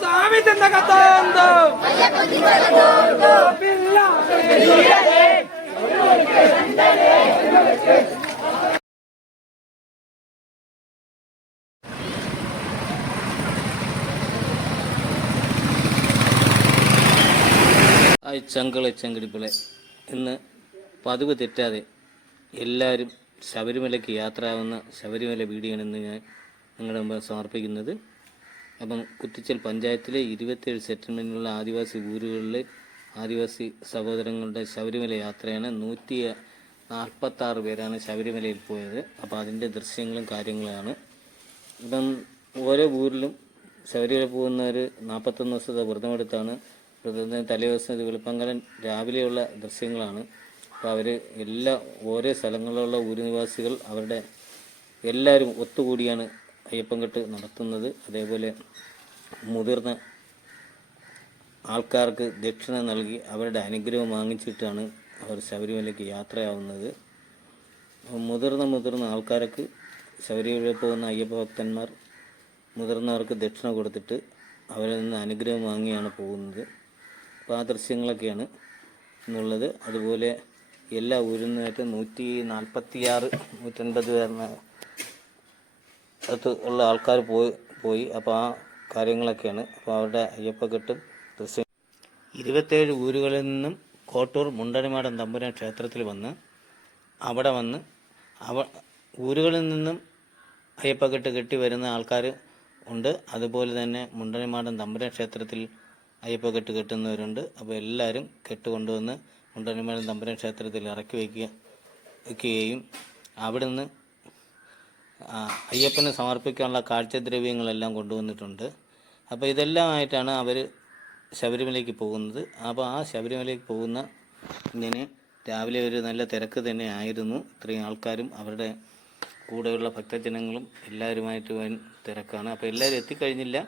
സ്വാമി തന്ന കത്തോന്തോ ചെങ്കടിപ്പിളെ ഇന്ന് പതിവ് തെറ്റാതെ എല്ലാവരും ശബരിമലയ്ക്ക് യാത്രയാവുന്ന ശബരിമല വീഡിയോയാണ് ഇന്ന് ഞാൻ നിങ്ങളുടെ മുമ്പ് സമർപ്പിക്കുന്നത്. അപ്പം കുറ്റിച്ചൽ പഞ്ചായത്തിലെ 27 സെറ്റിൽമെൻറ്റിലുള്ള ആദിവാസി ഊരുകളിലെ ആദിവാസി സഹോദരങ്ങളുടെ ശബരിമല യാത്രയാണ്. 146 പേരാണ് ശബരിമലയിൽ പോയത്. അപ്പോൾ അതിൻ്റെ ദൃശ്യങ്ങളും കാര്യങ്ങളാണ്. ഇപ്പം ഓരോ ഊരിലും ശബരിമല പോകുന്നവർ 41 ദിവസത്തെ വ്രതമെടുത്താണ്. തലേദിവസം വെളുപ്പങ്കലൻ രാവിലെയുള്ള ദൃശ്യങ്ങളാണ്. അപ്പോൾ അവർ ഓരോ സ്ഥലങ്ങളിലുള്ള ഊരു നിവാസികൾ അവരുടെ എല്ലാവരും ഒത്തുകൂടിയാണ് അയ്യപ്പൻകെട്ട് നടത്തുന്നത്. അതേപോലെ മുതിർന്ന ആൾക്കാർക്ക് ദക്ഷിണ നൽകി അവരുടെ അനുഗ്രഹം വാങ്ങിച്ചിട്ടാണ് അവർ ശബരിമലയ്ക്ക് യാത്രയാവുന്നത്. മുതിർന്ന ആൾക്കാർക്ക് ശബരിമല പോകുന്ന അയ്യപ്പ ഭക്തന്മാർ മുതിർന്നവർക്ക് ദക്ഷിണ കൊടുത്തിട്ട് അവരിൽ നിന്ന് അനുഗ്രഹം വാങ്ങിയാണ് പോകുന്നത്. അപ്പോൾ ആ ദൃശ്യങ്ങളൊക്കെയാണ് എന്നുള്ളത്. അതുപോലെ എല്ലാ ഊരിൽ നിന്നായിട്ട് 146 150 പേരിനകത്ത് ഉള്ള ആൾക്കാർ പോയി. അപ്പോൾ ആ കാര്യങ്ങളൊക്കെയാണ്. അപ്പോൾ അവരുടെ അയ്യപ്പക്കെട്ടും ദൃശ്യം 27 ഊരുകളിൽ നിന്നും കോട്ടൂർ മുണ്ടണിമാടൻ തമ്പുരാൻ ക്ഷേത്രത്തിൽ വന്ന് ഊരുകളിൽ നിന്നും അയ്യപ്പക്കെട്ട് കെട്ടി വരുന്ന ആൾക്കാർ ഉണ്ട്. അതുപോലെ തന്നെ മുണ്ടണിമാടൻ തമ്പുരാൻ ക്ഷേത്രത്തിൽ അയ്യപ്പക്കെട്ട് കെട്ടുന്നവരുണ്ട്. അപ്പോൾ എല്ലാവരും കെട്ട് കൊണ്ടുവന്ന് മുണ്ടണിമാടൻ തമ്പുരാൻ ക്ഷേത്രത്തിൽ ഇറക്കി വയ്ക്കുകയും അവിടെ നിന്ന് അയ്യപ്പന് സമർപ്പിക്കാനുള്ള കാഴ്ചദ്രവ്യങ്ങളെല്ലാം കൊണ്ടുവന്നിട്ടുണ്ട്. അപ്പോൾ ഇതെല്ലാമായിട്ടാണ് അവർ ശബരിമലയ്ക്ക് പോകുന്നത്. അപ്പോൾ ആ ശബരിമലയ്ക്ക് പോകുന്ന ഇങ്ങനെ രാവിലെ ഒരു നല്ല തിരക്ക് തന്നെ ആയിരുന്നു. ഇത്രയും ആൾക്കാരും അവരുടെ കൂടെയുള്ള ഭക്തജനങ്ങളും എല്ലാവരുമായിട്ട് വൻ തിരക്കാണ്. അപ്പോൾ എല്ലാവരും എത്തിക്കഴിഞ്ഞില്ല.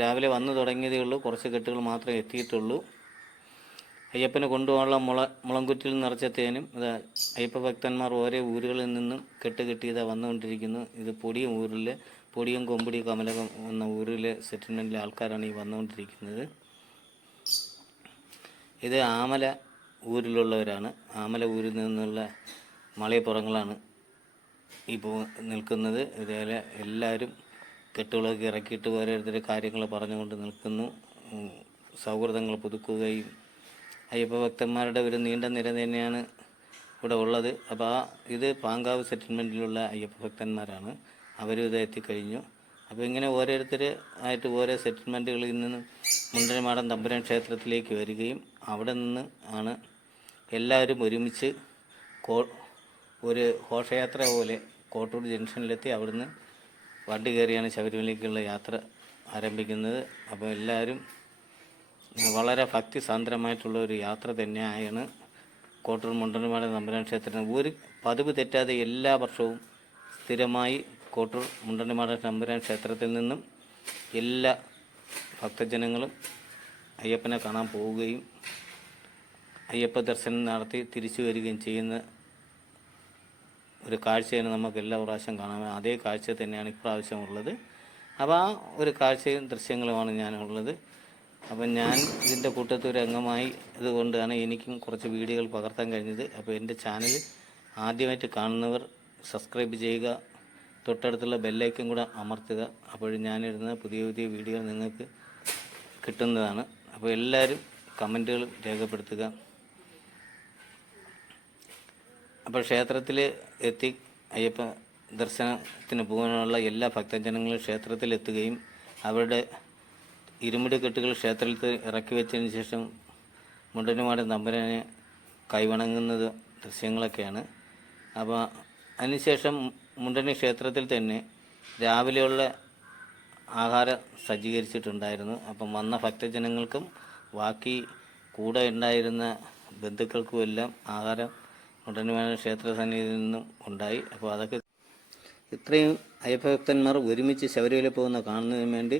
രാവിലെ വന്നു തുടങ്ങിയതേ ഉള്ളൂ. കുറച്ച് കെട്ടുകൾ മാത്രമേ എത്തിയിട്ടുള്ളൂ. അയ്യപ്പനെ കൊണ്ടുപോകാനുള്ള മുളംകുറ്റിയിൽ നിറച്ച തേനും അയ്യപ്പ ഭക്തന്മാർ ഓരോ ഊരുകളിൽ നിന്നും കെട്ടിയതാ വന്നുകൊണ്ടിരിക്കുന്നു. ഇത് പൊടിയും കൊമ്പടി കമലകം എന്ന ഊരിലെ സെറ്റിൽമെൻറ്റിലെ ആൾക്കാരാണ് ഈ വന്നുകൊണ്ടിരിക്കുന്നത്. ഇത് ആമല ഊരിലുള്ളവരാണ്. ആമല ഊരിൽ നിന്നുള്ള മലയപ്പുറങ്ങളാണ് ഈ നിൽക്കുന്നത്. ഇതേപോലെ എല്ലാവരും കെട്ടുകളൊക്കെ ഇറക്കിയിട്ട് ഓരോരുത്തർ കാര്യങ്ങൾ പറഞ്ഞുകൊണ്ട് നിൽക്കുന്നു. സൗഹൃദങ്ങൾ പുതുക്കുകയും അയ്യപ്പ ഭക്തന്മാരുടെ ഒരു നീണ്ട നിര തന്നെയാണ് ഇവിടെ ഉള്ളത്. അപ്പോൾ ഇത് പാങ്കാവ് സെറ്റിൽമെൻറ്റിലുള്ള അയ്യപ്പ ഭക്തന്മാരാണ്. അവരും ഇത് എത്തിക്കഴിഞ്ഞു. അപ്പോൾ ഇങ്ങനെ ഓരോരുത്തർ ആയിട്ട് ഓരോ സെറ്റിൽമെൻറ്റുകളിൽ നിന്നും മുണ്ടണിമാടൻ തമ്പുരാൻ ക്ഷേത്രത്തിലേക്ക് വരികയും അവിടെ നിന്ന് ആണ് എല്ലാവരും ഒരുമിച്ച് ഒരു ഘോഷയാത്ര പോലെ കോട്ടൂർ ജംഗ്ഷനിലെത്തി അവിടുന്ന് വണ്ടി കയറിയാണ് ശബരിമലയ്ക്കുള്ള യാത്ര ആരംഭിക്കുന്നത്. അപ്പോൾ എല്ലാവരും വളരെ ഭക്തിസാന്ദ്രമായിട്ടുള്ള ഒരു യാത്ര തന്നെയാണ് കോട്ടൂർ മുണ്ടണിമാടൻ തമ്പുരാൻ ക്ഷേത്രത്തിന്. ഒരു പതിവ് തെറ്റാതെ എല്ലാ വർഷവും സ്ഥിരമായി കോട്ടൂർ മുണ്ടണിമാടൻ തമ്പുരാൻ ക്ഷേത്രത്തിൽ നിന്നും എല്ലാ ഭക്തജനങ്ങളും അയ്യപ്പനെ കാണാൻ പോവുകയും അയ്യപ്പ ദർശനം നടത്തി തിരിച്ചു വരികയും ചെയ്യുന്ന ഒരു കാഴ്ചയാണ് നമുക്ക് എല്ലാ പ്രാവശ്യം കാണാൻ. അതേ കാഴ്ച തന്നെയാണ് ഇപ്രാവശ്യം ഉള്ളത്. അപ്പോൾ ആ ഒരു കാഴ്ചയും ദൃശ്യങ്ങളുമാണ് ഞാനുള്ളത്. അപ്പം ഞാൻ ഇതിൻ്റെ കൂട്ടത്തൊരു അംഗമായി അതുകൊണ്ടാണ് എനിക്കും കുറച്ച് വീഡിയോകൾ പകർത്താൻ കഴിഞ്ഞത്. അപ്പോൾ എൻ്റെ ചാനൽ ആദ്യമായിട്ട് കാണുന്നവർ സബ്സ്ക്രൈബ് ചെയ്യുക, തൊട്ടടുത്തുള്ള ബെല്ലൈക്കൻ കൂടെ അമർത്തുക. അപ്പോഴും ഞാനിടുന്ന പുതിയ വീഡിയോ നിങ്ങൾക്ക് കിട്ടുന്നതാണ്. അപ്പോൾ എല്ലാവരും കമൻറ്റുകൾ രേഖപ്പെടുത്തുക. അപ്പോൾ ക്ഷേത്രത്തിൽ എത്തി അയ്യപ്പ ദർശനത്തിന് പോകാനുള്ള എല്ലാ ഭക്തജനങ്ങളും ക്ഷേത്രത്തിലെത്തുകയും അവരുടെ ഇരുമുടി കെട്ടുകൾ ക്ഷേത്രത്തിൽ ഇറക്കി വെച്ചതിന് ശേഷം മുണ്ടണിമാടൻ തമ്പുരാനെ കൈവണങ്ങുന്നത് ദൃശ്യങ്ങളൊക്കെയാണ്. അപ്പോൾ അതിനുശേഷം മുണ്ടണി ക്ഷേത്രത്തിൽ തന്നെ രാവിലെയുള്ള ആഹാരം സജ്ജീകരിച്ചിട്ടുണ്ടായിരുന്നു. അപ്പം വന്ന ഭക്തജനങ്ങൾക്കും ബാക്കി കൂടെ ഉണ്ടായിരുന്ന ബന്ധുക്കൾക്കുമെല്ലാം ആഹാരം മുണ്ടണിമാടൻ ക്ഷേത്ര സന്നിധിയിൽ നിന്നും ഉണ്ടായി. അപ്പോൾ അതൊക്കെ ഇത്രയും അയ്യപ്പഭക്തന്മാർ ഒരുമിച്ച് ശബരിമല പോകുന്ന കാണുന്നതിന് വേണ്ടി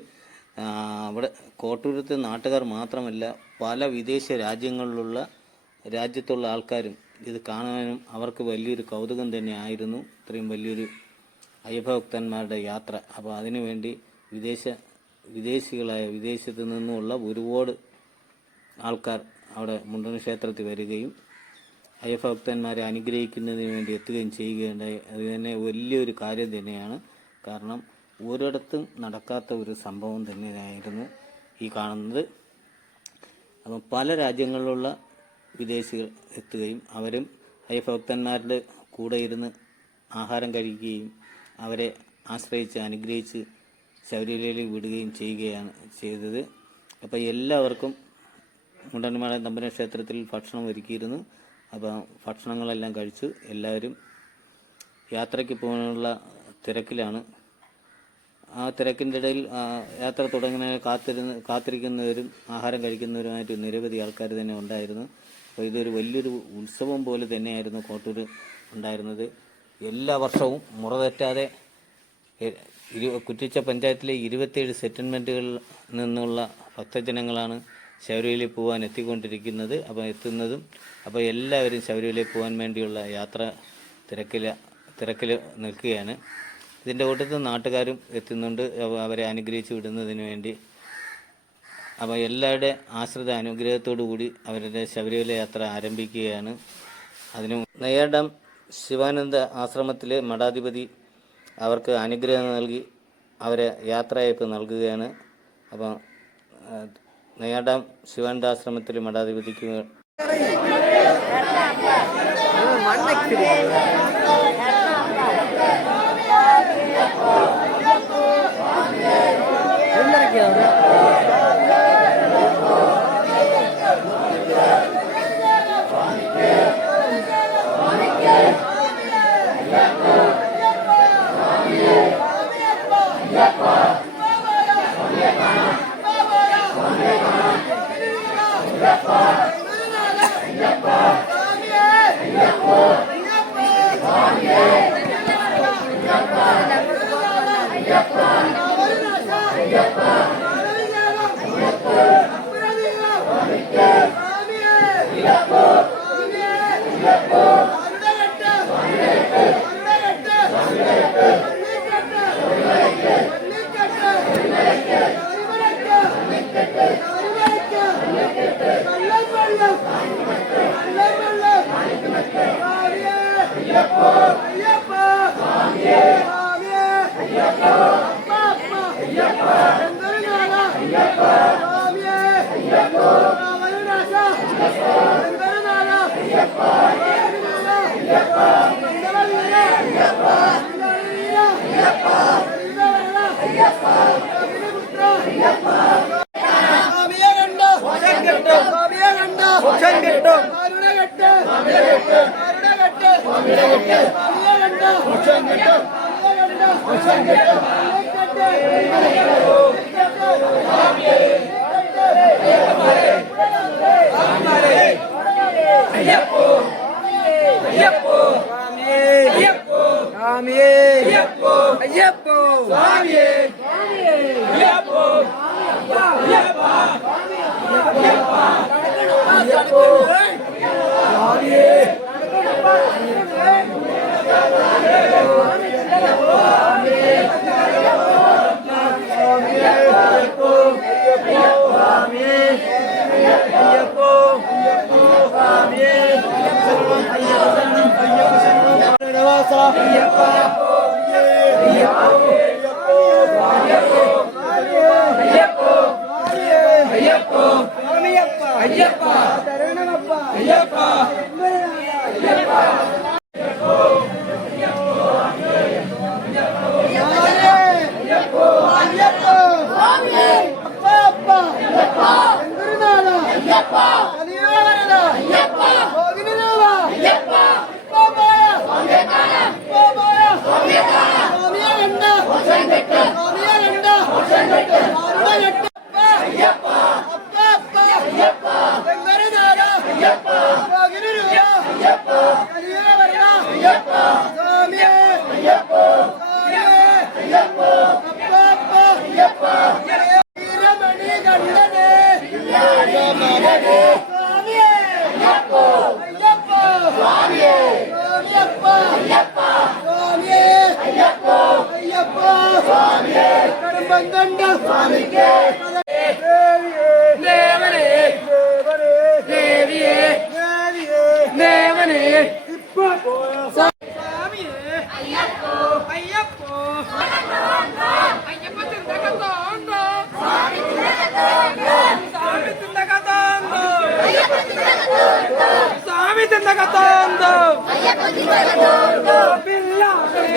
അവിടെ കോട്ടൂരത്തെ നാട്ടുകാർ മാത്രമല്ല പല വിദേശ രാജ്യങ്ങളിലുള്ള രാജ്യത്തുള്ള ആൾക്കാരും ഇത് കാണാനും അവർക്ക് വലിയൊരു കൗതുകം തന്നെ ആയിരുന്നു ഇത്രയും വലിയൊരു അയ്യപ്പഭക്തന്മാരുടെ യാത്ര. അപ്പോൾ അതിനുവേണ്ടി വിദേശികളായ വിദേശത്ത് നിന്നുമുള്ള ഒരുപാട് ആൾക്കാർ അവിടെ മുണ്ടൻ ക്ഷേത്രത്തിൽ വരികയും അയ്യപ്പഭക്തന്മാരെ അനുഗ്രഹിക്കുന്നതിന് വേണ്ടി എത്തുകയും ചെയ്യുകയുണ്ടായി. അത് തന്നെ വലിയൊരു കാര്യം തന്നെയാണ്. കാരണം ഒരിടത്തും നടക്കാത്ത ഒരു സംഭവം തന്നെയായിരുന്നു ഈ കാണുന്നത്. അപ്പം പല രാജ്യങ്ങളിലുള്ള വിദേശികൾ എത്തുകയും അവരും അയ്യപ്പഭക്തന്മാരുടെ കൂടെ ഇരുന്ന് ആഹാരം കഴിക്കുകയും അവരെ ആശ്രയിച്ച് അനുഗ്രഹിച്ച് ശബരിമലയിൽ വിടുകയും ചെയ്യുകയാണ് ചെയ്തത്. അപ്പോൾ എല്ലാവർക്കും മുണ്ടന്മാള തമ്പുരാൻ ക്ഷേത്രത്തിൽ ഭക്ഷണം ഒരുക്കിയിരുന്നു. അപ്പോൾ ഭക്ഷണങ്ങളെല്ലാം കഴിച്ചു എല്ലാവരും യാത്രയ്ക്ക് പോകാനുള്ള തിരക്കിലാണ്. ആ തിരക്കിൻ്റെ ഇടയിൽ യാത്ര തുടങ്ങുന്ന കാത്തിരിക്കുന്നവരും ആഹാരം കഴിക്കുന്നവരുമായിട്ട് നിരവധി ആൾക്കാർ തന്നെ ഉണ്ടായിരുന്നു. അപ്പോൾ ഇതൊരു വലിയൊരു ഉത്സവം പോലെ തന്നെയായിരുന്നു കോട്ടൂർ ഉണ്ടായിരുന്നത്. എല്ലാ വർഷവും മുറതെറ്റാതെ കുറ്റിച്ച പഞ്ചായത്തിലെ 27 സെറ്റിൽമെൻറ്റുകളിൽ നിന്നുള്ള ഭക്തജനങ്ങളാണ് ശബരിമലയിൽ പോകാൻ എത്തിക്കൊണ്ടിരിക്കുന്നത്. അപ്പോൾ എല്ലാവരും ശബരിമലയിൽ പോകാൻ വേണ്ടിയുള്ള യാത്ര തിരക്കിൽ നിൽക്കുകയാണ്. ഇതിൻ്റെ കൂട്ടത്തിൽ നാട്ടുകാരും എത്തുന്നുണ്ട് അവരെ അനുഗ്രഹിച്ച് വിടുന്നതിന് വേണ്ടി. അപ്പോൾ എല്ലാവരുടെ ആശ്രിത അനുഗ്രഹത്തോടു കൂടി അവരുടെ ശബരിമല യാത്ര ആരംഭിക്കുകയാണ്. അതിന് നെയ്യാർ ശിവാനന്ദ ആശ്രമത്തിലെ മഠാധിപതി അവർക്ക് അനുഗ്രഹം നൽകി അവരെ യാത്രയയപ്പ് നൽകുകയാണ്. അപ്പം നെയ്യാർ ശിവാനന്ദ ആശ്രമത്തിലെ മഠാധിപതിക്ക് അയ്യപ്പ കണ്ടു സ്വാമിക്ക് ദേവനെ ദേവിയെ ദേവനെ ഇപ്പൊ സ്വാമിയെ അയ്യപ്പോ അയ്യപ്പോ അയ്യപ്പ തിന്തകത്തോണ്ടോ സ്വാമി തിന്തകത്തോണ്ടോ സ്വാമി തിന്തകത്തോണ്ടോ പിള്ളാരെ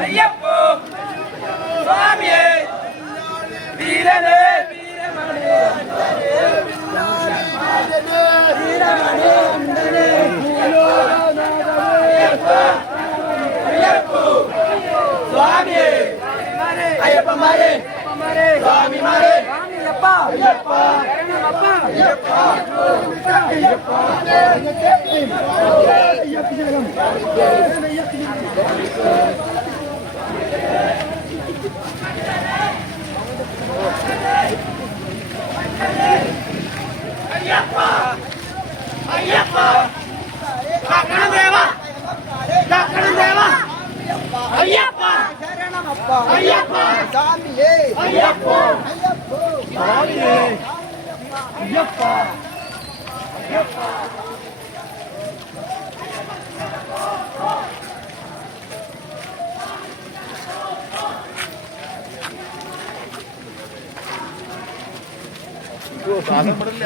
അയ്യപ്പോ സ്വാമിയെ വീരനെ അയ്യപ്പോ സ്വാമിയെ അയ്യപ്പന്മാരെ സ്വാമിമാരെ അയ്യപ്പ അയ്യപ്പ അയ്യപ്പ അയ്യപ്പ അയ്യപ്പ അയ്യപ്പ കാക്കണം ദേവ കാക്കണം ദേവ അയ്യപ്പ ശരണമപ്പ അയ്യപ്പ സ്വാമിയേ അയ്യപ്പ അയ്യപ്പ സ്വാമിയേ അയ്യപ്പ അയ്യപ്പ സാധനം പെടില്ല